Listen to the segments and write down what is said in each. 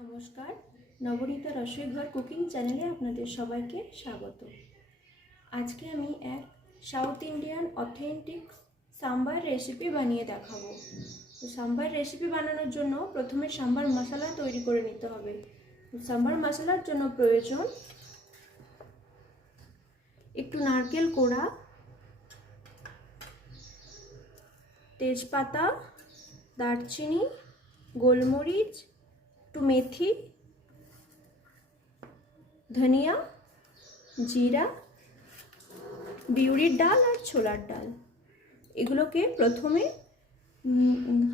নমস্কার, নবনীতা রসোই ঘর কুকিং চ্যানেলে আপনাদের সবাইকে স্বাগত। আজকে আমি এক south Indian authentic sambar recipe বানিয়ে দেখাবো। তো সাম্বার রেসিপি বানানোর জন্য প্রথমে সাম্বার মশলা তৈরি করে নিতে হবে। সাম্বার মশলার জন্য প্রয়োজন একটু নারকেল কোড়া, তেজপাতা, দারচিনি, গোলমরিচ, একটু মেথি, ধনিয়া, জিরা, বিউলির ডাল আর ছোলার ডাল। এগুলোকে প্রথমে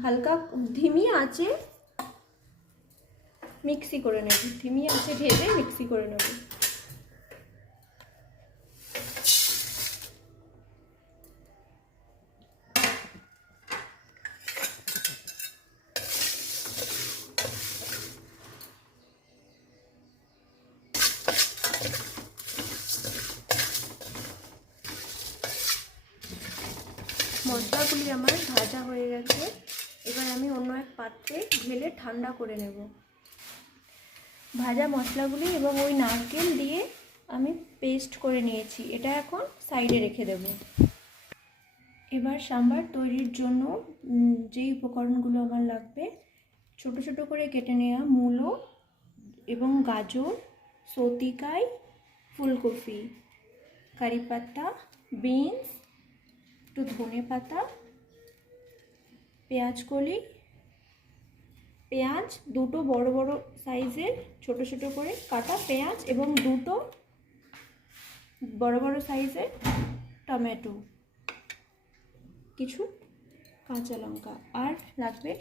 হালকা ধিমি আঁচে মিক্সি করে নেব, ধিমি আঁচে ভেজে মিক্সি করে নেব। মশলাগুলি আমার ভাজা হয়ে গেছে। এবার আমি অন্য এক পাত্রে ঢেলে ঠান্ডা করে নেব। ভাজা মশলাগুলি এবং ওই নারকেল দিয়ে আমি পেস্ট করে নিয়েছি, এটা এখন সাইডে রেখে দেব। এবার সাম্বার তৈরির জন্য যেই উপকরণগুলো আমার লাগবে, ছোট ছোট করে কেটে নেওয়া মূলো এবং গাজর, সৌতিকাই, ফুলকপি, কারি পাতা, বিনস, একটু ধনে পাতা, পেঁয়াজ কলি, পেঁয়াজ দুটো বড় বড় সাইজের ছোট ছোট করে কাটা পেঁয়াজ এবং দুটো বড় বড় সাইজের টমেটো, কিছু কাঁচা লঙ্কা, আর লাগবে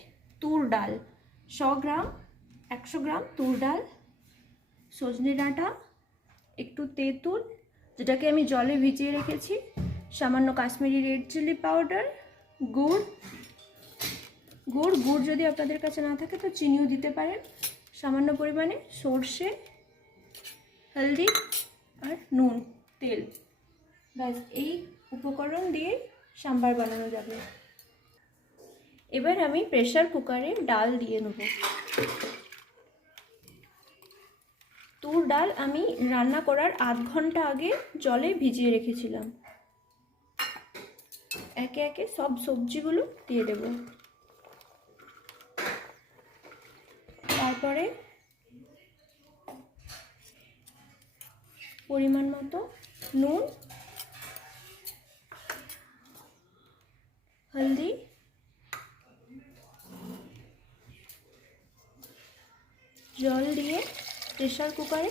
তুর ডাল 100 গ্রাম তুর ডাল, সজনে ডাঁটা, একটু তেঁতুল যেটাকে আমি জলে ভিজিয়ে রেখেছি, সামান্য কাশ্মীরি রেড চিলি পাউডার, গুড় যদি আপনাদের কাছে না থাকে তো চিনিও দিতে পারেন, সামান্য পরিমাণে সর্ষে, হলদি আর নুন, তেল। ব্যাস, এই উপকরণ দিয়ে সাম্বার বানানো যাবে। এবার আমি প্রেসার কুকারে ডাল দিয়ে নেব। তুর ডাল আমি রান্না করার আধ ঘন্টা আগে জলে ভিজিয়ে রেখেছিলাম। একে একে সব সবজিগুলো দিয়ে দেব। তারপরে পরিমাণ মতো নুন, হলদি, জল দিয়ে প্রেসার কুকারে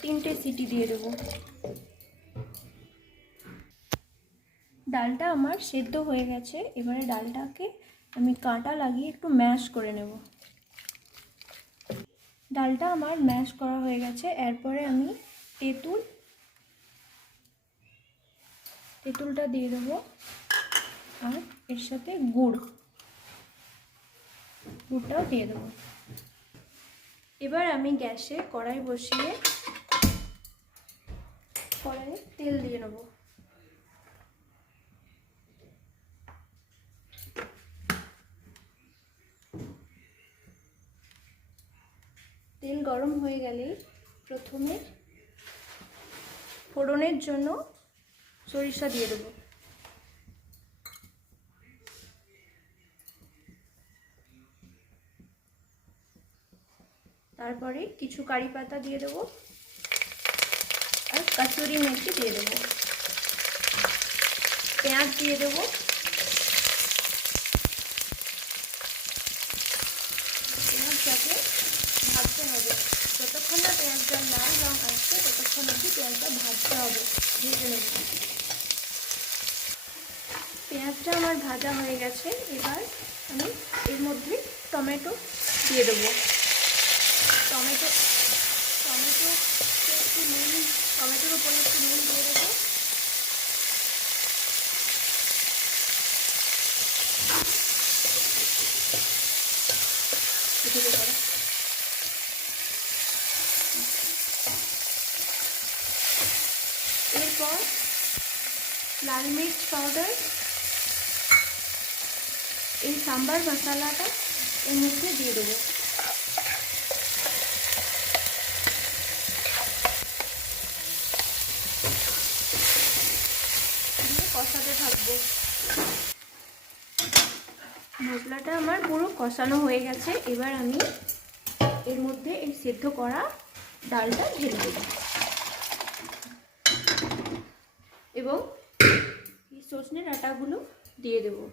3টে সিটি দিয়ে দেব। ডালটা আমার সেদ্ধ হয়ে গেছে। এবারে ডালটাকে আমি কাঁটা লাগিয়ে একটু ম্যাশ করে নেব। ডালটা আমার ম্যাশ করা হয়ে গেছে। এরপরে আমি তেঁতুলটা দিয়ে দেবো, আর এর সাথে গুড়টাও দিয়ে দেবো। এবার আমি গ্যাসে কড়াই বসিয়ে কড়াইয়ে তেল দিয়ে নেব। তেল গরম হয়ে গেলেই প্রথমে ফোড়নের জন্য সরিষা দিয়ে দেবো। তারপরে কিছু কারি পাতা দিয়ে দেবো আর কাসুরি মেথি দিয়ে দেবো। পেঁয়াজ দিয়ে দেবো। পেঁয়াজটাকে ভাজতে হবে, যতক্ষণ না পেঁয়াজটা লাল রং আসছে ততক্ষণ অবধি পেঁয়াজটা ভাজতে হবে, ভেজে নেব। পেঁয়াজটা আমার ভাজা হয়ে গেছে। এবার আমি এর মধ্যে টমেটো দিয়ে দেবো। টমেটোর উপরে একটু নুন দিয়ে দেবো। এরপর লাল মির্চ পাউডার, এই সাম্বার মশলাটা এর মধ্যে দিয়ে দেবো। কষাতে থাকবো। মশলাটা আমার পুরো কষানো হয়ে গেছে। এবার আমি এর মধ্যে এই সেদ্ধ করা ডালটা ঢেলে দেব এবং এই সজনে ডাঁটাগুলো দিয়ে দেবো।